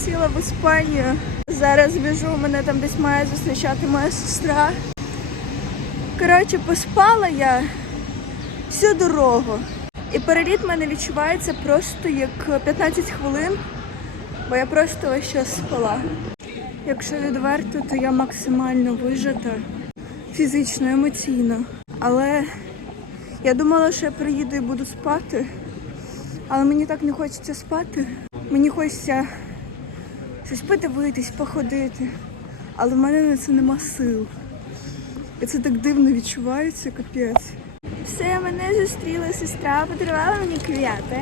прилетіла в Іспанію. Зараз біжу, мене там десь має зустрічати моя сестра. Коротше, поспала я всю дорогу. І переліт мене відчувається просто як 15 хвилин, бо я просто ось час спала. Якщо відверто, то я максимально вижата фізично, емоційно. Але я думала, що я приїду і буду спати. Але мені так не хочеться спати. Мені хочеться щось подивитись, походити. Але в мене на це нема сил. І це так дивно відчувається, капець. Все, мене зустріла сестра, подарувала мені квіти.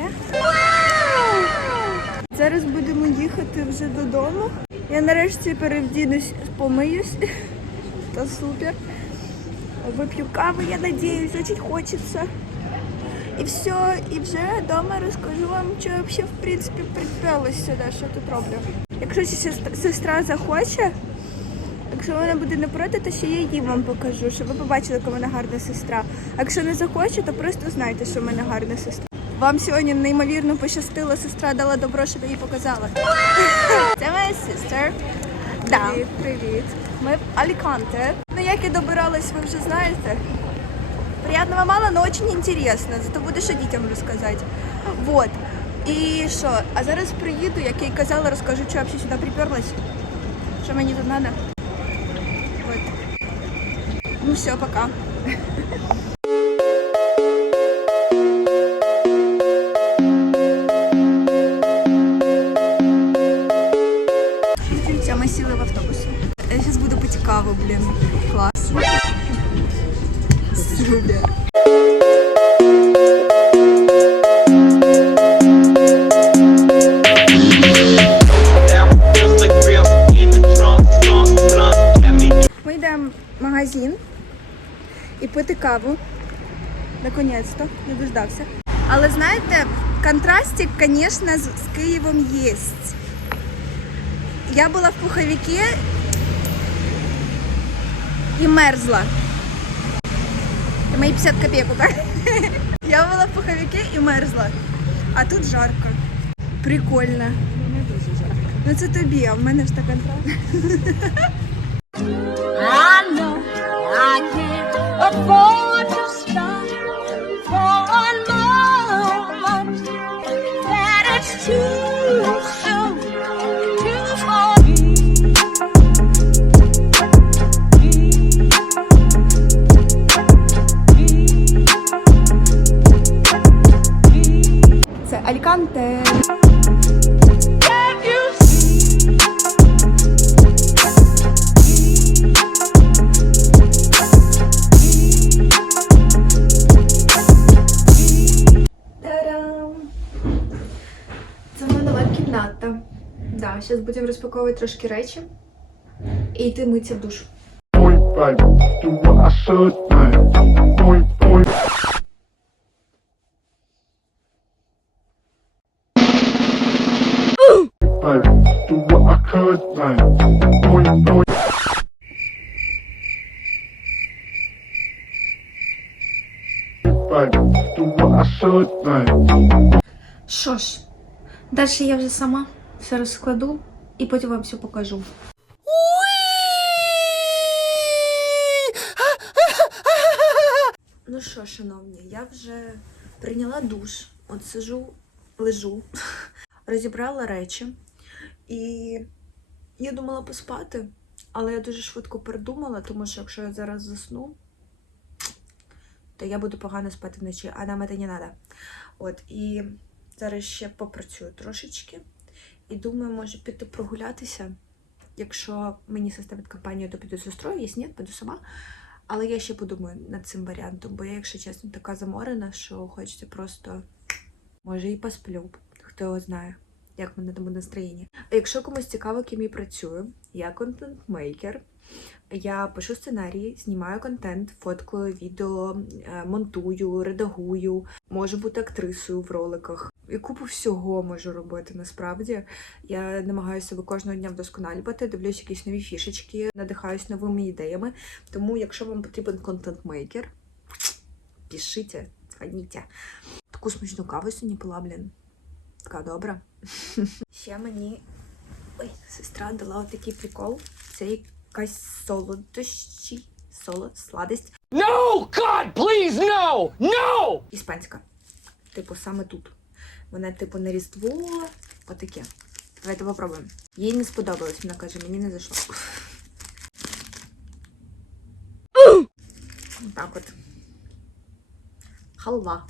Зараз будемо їхати вже додому. Я нарешті перевдінусь, помиюсь. Та супер. Вип'ю каву, я надіюсь, очень хочеться. І все, і вже вдома розкажу вам, що я взагалі, в принципі, приперлась сюди, що тут роблю. Якщо сестра- сестра захоче, якщо вона буде не проти, то ще я їй вам покажу, щоб ви побачили, яка в мене гарна сестра. А якщо не захоче, то просто знайте, що в мене гарна сестра. Вам сьогодні неймовірно пощастило, сестра дала добро, щоб я їй показала. Це моя сестра. Да. Привіт, привіт. Ми в Аліканте. Ну, як я добиралась, ви вже знаєте. Приятного мало, но очень интересно. Зато буде що дітям розказати. Вот. І що? А зараз приїду, як я й казала, розкажу, що я взагалі сюди приперлась. Що мені тут треба. Вот. Ну все, пока. Магазин і пити каву. Наконець-то, не дождався. Але знаєте, контрастик, звісно, з, Києвом є. Я була в пуховике і мерзла. Це мої 50 копійок, так? Я була в пуховике і мерзла. А тут жарко. Прикольно. Не дуже жарко. Ну це тобі, а в мене ж так контраст. будемо розпаковувати трошки речі і йти митися в душ. Point baby, do what I should, man. Point, point. Baby, do what I could, man. Point, point. Baby, do what I should, man. Що ж, далі я вже сама все розкладу І потім вам все покажу. Ну що, шановні, я вже прийняла душ, от сижу, лежу, розібрала речі. І я думала поспати, але я дуже швидко передумала, тому що якщо я зараз засну, то я буду погано спати вночі, а нам це не треба. От, і зараз ще попрацюю трошечки. І думаю, може піти прогулятися. Якщо мені составить компанію, то піду з сестрою, якщо ні, піду сама. Але я ще подумаю над цим варіантом, бо я, якщо чесно, така заморена, що хочеться просто, може, і посплю, хто його знає, як мене буде настроєння. А якщо комусь цікаво, ким я працюю, я контент-мейкер. Я пишу сценарії, знімаю контент, фоткаю відео, е, монтую, редагую, можу бути актрисою в роликах. І купу всього можу робити насправді. Я намагаюся себе кожного дня вдосконалювати, дивлюсь якісь нові фішечки, надихаюсь новими ідеями. Тому, якщо вам потрібен контент-мейкер, пишіть, дзвоніть. Таку смачну каву сьогодні пила, блін. Така добра. Ще мені Ой, сестра дала отакий прикол. Це якась солодощі, солод, сладость. No! God, please, no! No! Іспанська. Типу, саме тут. Вона, типу, на Різдво. Отаке. Давайте попробуємо. Їй не сподобалось, вона каже, мені не зайшло. Так от. Халва.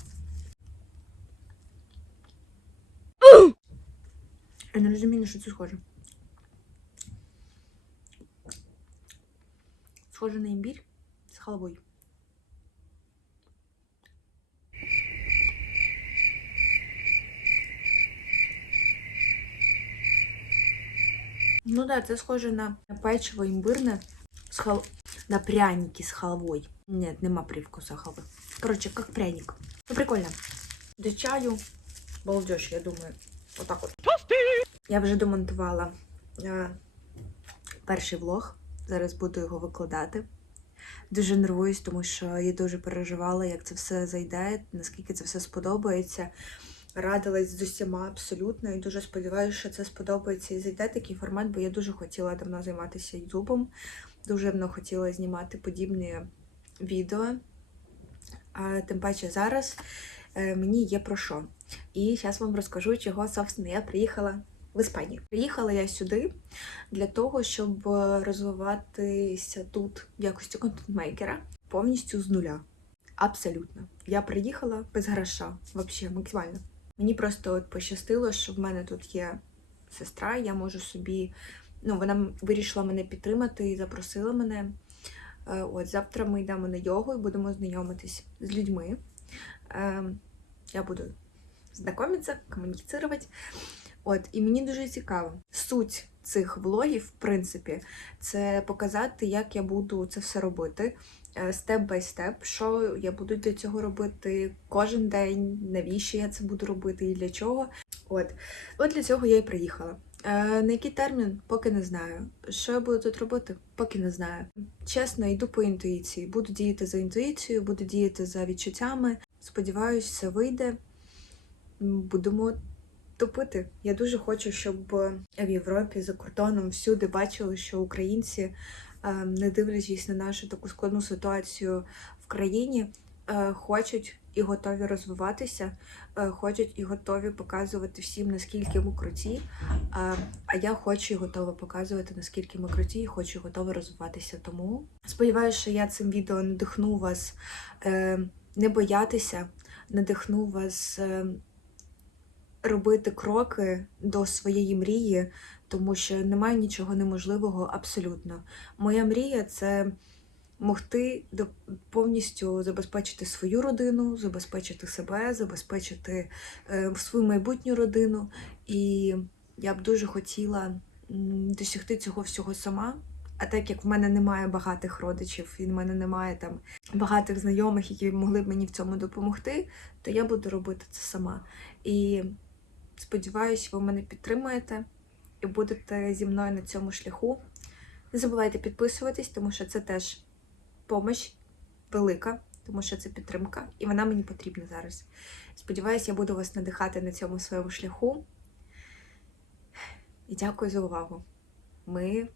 Я не розумію, на що це схоже. Схоже на імбір з халвою. Ну да, це схоже на печиво імбирне з хал... на пряники з халвой. Ні, нема привкуса халви. Коротше, як пряник. Ну, прикольно. До чаю. Балдеж, я думаю. Отак от. Я вже домонтувала е, перший влог. Зараз буду його викладати. Дуже нервуюсь, тому що я дуже переживала, як це все зайде, наскільки це все сподобається. Радилась з усіма абсолютно і дуже сподіваюся, що це сподобається і зайде такий формат, бо я дуже хотіла давно займатися ютубом. Дуже давно хотіла знімати подібні відео. А тим паче зараз е, мені є про що. І зараз вам розкажу, чого, собственно, я приїхала в Іспанію. Приїхала я сюди для того, щоб розвиватися тут в якості контент-мейкера повністю з нуля. Абсолютно. Я приїхала без гроша, взагалі, максимально. Мені просто от пощастило, що в мене тут є сестра, я можу собі. Ну, вона вирішила мене підтримати і запросила мене. Е, От завтра ми йдемо на йогу і будемо знайомитись з людьми. Е, Я буду знайомитися, комунікувати. От, і мені дуже цікаво. Суть цих влогів, в принципі, це показати, як я буду це все робити степ бай степ, що я буду для цього робити кожен день, навіщо я це буду робити і для чого. От, от для цього я і приїхала. Е, на який термін, поки не знаю. Що я буду тут робити, поки не знаю. Чесно, йду по інтуїції. Буду діяти за інтуїцією, буду діяти за відчуттями. Сподіваюсь, все вийде. Будемо топити. Я дуже хочу, щоб в Європі за кордоном всюди бачили, що українці е, не дивлячись на нашу таку складну ситуацію в країні, е, хочуть і готові розвиватися, е, хочуть і готові показувати всім, наскільки ми круті. А, А я хочу і готова показувати, наскільки ми круті, і хочу і готова розвиватися. Тому сподіваюся, що я цим відео надихну вас е, не боятися, надихну вас. е, Робити кроки до своєї мрії, тому що немає нічого неможливого абсолютно. Моя мрія це могти повністю забезпечити свою родину, забезпечити себе, забезпечити е, свою майбутню родину. І я б дуже хотіла досягти цього всього сама. А так як в мене немає багатих родичів, і в мене немає там багатих знайомих, які могли б мені в цьому допомогти, то я буду робити це сама. І сподіваюсь, ви мене підтримуєте і будете зі мною на цьому шляху. Не забувайте підписуватись, тому що це теж помощь велика, тому що це підтримка, і вона мені потрібна зараз. Сподіваюсь, я буду вас надихати на цьому своєму шляху. І дякую за увагу. Ми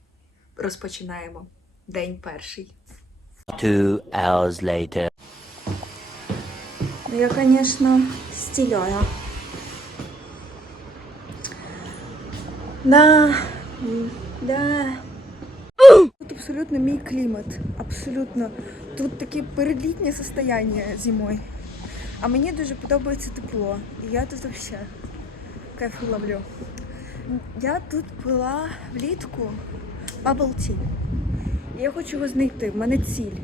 розпочинаємо день перший. Two hours later. Я, звісно, стиляя. Да. Да. Тут абсолютно мій клімат. Абсолютно. Тут таке передлітнє состояние зимою. А мені дуже подобається тепло. І я тут взагалі кайфу ловлю. Я тут пила влітку bubble tea. Я хочу його знайти. В мене ціль.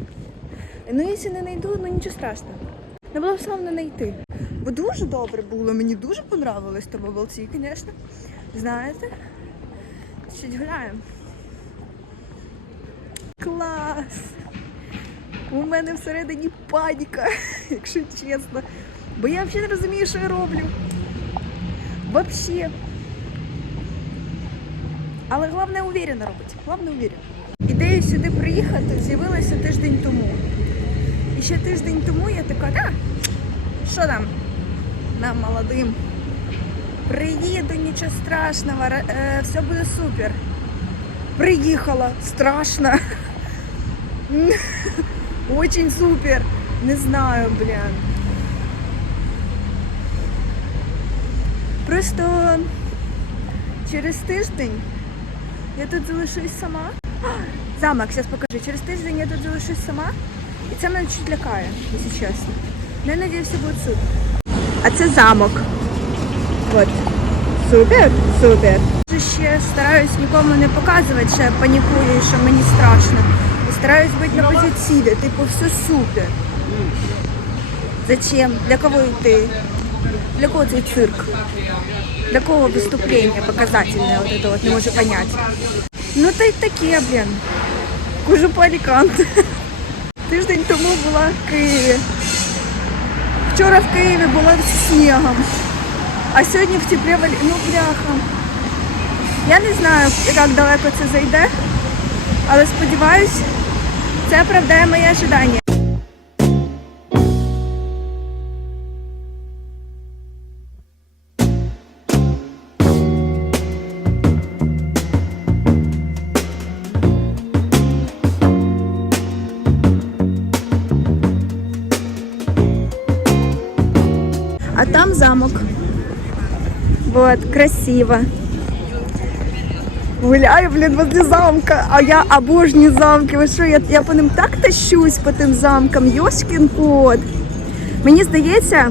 Ну, якщо не знайду, ну нічого страшного. Не було б славно знайти. Бо дуже добре було, мені дуже понравилось то bubble tea, звісно. Знаєте? Чуть гуляємо. Клас! У мене всередині паніка, якщо чесно. Бо я взагалі не розумію, що я роблю. Вообще. Але головне уверенно робити. Головне уверенно. Ідея сюди приїхати з'явилася тиждень тому. І ще тиждень тому я така, да, що там нам молодим Приїду, нічого страшного, е, все буде супер. Приїхала, страшно. Очень супер. Не знаю, блін. Просто через тиждень я тут залишусь сама. Замок, зараз покажу. Через тиждень я тут залишусь сама. І це мене чуть лякає, якщо чесно. Ну, я надію, все буде супер. А це замок. От. Супер, супер. Ще стараюсь нікому не показувати, що я панікую що мені страшно. І стараюсь бути на позитиві, типу, все супер. Зачем? Для кого йти? Для кого цей цирк? Для кого выступление показательное вот это вот, не можу понять. Ну та й таке, блін. Кужу по Аліканте. Тиждень тому була в Києві. Вчора в Києві була з снігом. А сьогодні в теплі валі... Ну, бляха. Я не знаю, як далеко це зайде, але сподіваюсь, це оправдає мої ожидання. Вот, красиво. Гуляю, блін, возле замка, а я обожнюю замки. Ви що, я, я по ним так тащусь по тим замкам, Йошкін кот. Мені здається,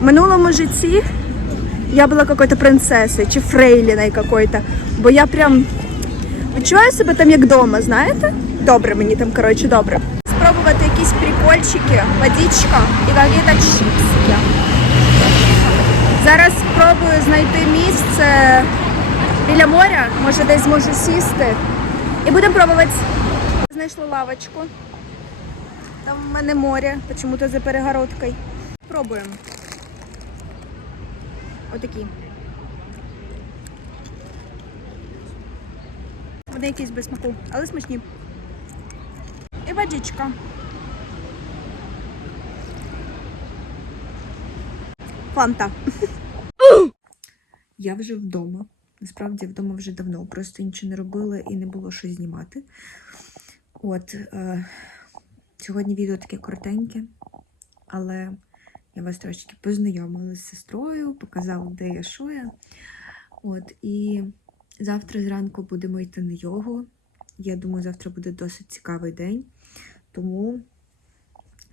в минулому житті я була якоюсь принцесою чи фрейліною якоюсь. Бо я прям відчуваю себе там як вдома, знаєте? Добре мені там, коротше, добре. Спробувати якісь прикольчики, водичка і якісь чіпсики. Зараз спробую знайти місце біля моря, може десь зможу сісти. І будемо пробувати. Знайшла лавочку. Там в мене море, чому-то за перегородкою. Пробуємо. Отакі. Вони якісь без смаку, але смачні. І водичка. Фанта. Я вже вдома. Насправді вдома вже давно, просто нічого не робила і не було що знімати. От е, сьогодні відео таке коротеньке, але я вас трошки познайомила з сестрою, показала, де я що я. От, і завтра зранку будемо йти на йогу. Я думаю, завтра буде досить цікавий день. Тому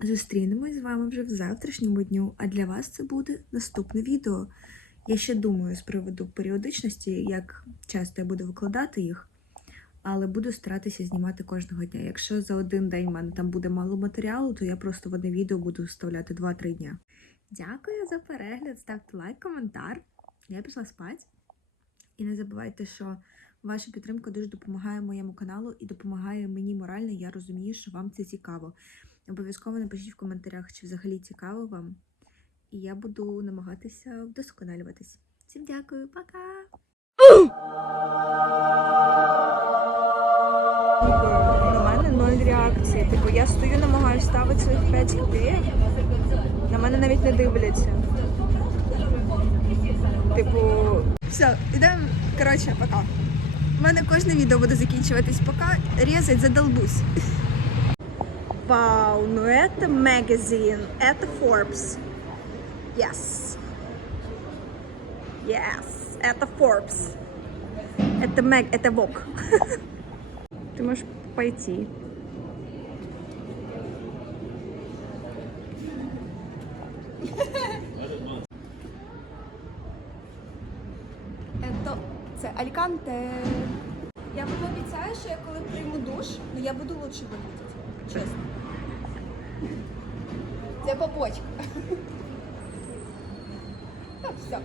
зустрінемось з вами вже в завтрашньому дню. А для вас це буде наступне відео. Я ще думаю з приводу періодичності, як часто я буду викладати їх, але буду старатися знімати кожного дня. Якщо за один день в мене там буде мало матеріалу, то я просто в одне відео буду вставляти 2-3 дня. Дякую за перегляд, ставте лайк, коментар. Я пішла спати. І не забувайте, що ваша підтримка дуже допомагає моєму каналу і допомагає мені морально. Я розумію, що вам це цікаво. Обов'язково напишіть в коментарях, чи взагалі цікаво вам. І я буду намагатися вдосконалюватись. Всім дякую, пока! На мене ноль реакції. Типу, я стою, намагаюся ставити своїх 5 копійок. На мене навіть не дивляться. Типу. Все, ідемо. Коротше, пока. У мене кожне відео буде закінчуватись пока. Резать задолбусь. Вау, ну это магазин, это Forbes. Yes. Yes, это Forbes. Это Мэг, это Vogue. Ты можешь пойти. Это це Альканте. Я вам обіцяю, що я коли прийму душ, ну я буду лучше виглядати. Чесно. Це побочка. Так, все.